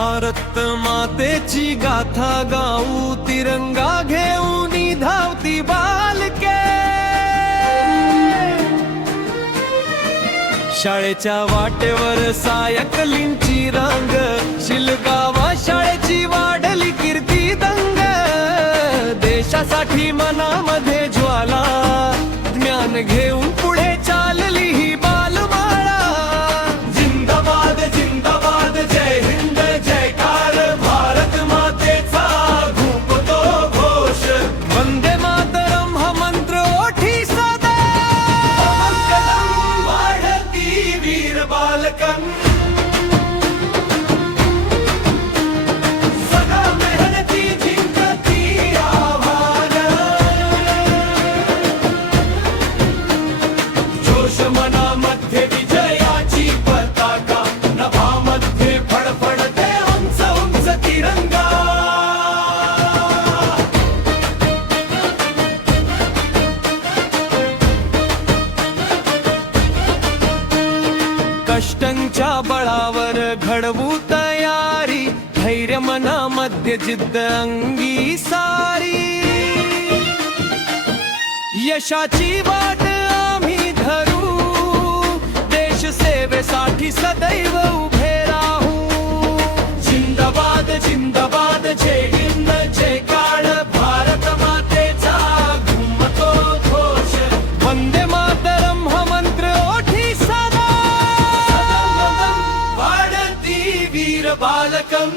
भारत मातेची गाथा गाऊ, तिरंगा घेऊन धावती बालके. शाळेच्या वाटेवर सायकलींची रांग, शिलगावा शाळेची वाढली कीर्ती दंग. देशासाठी मनामध्ये ज्वाला, ज्ञान घेऊन पुढे चालली ही बालमाळा. जिंदाबाद जिंदाबाद जय हिंद जयकार, भारत मातेचा घुमतो घोष. वंदे मातरम हा मंत्र ओठी सदा, वाढती वीर बालकन. मनामध्ये विजयाची पताका, नभामध्ये फडफडते उंच उंच तिरंगा. कष्टांच्या बळावर घडवू तयारी, धैर्य मनामध्ये जिद्द अंगी सारी. यशाची वाट आम्ही धरू, देश सेवेसाठी सदैव उभे राहू. जिंदाबाद जिंदाबाद जय हिंद जयकार, भारत मातेचा घुमतो घोष. वंदे मातरम हा मंत्र ओठी सदा, वाढती वीर बालकं.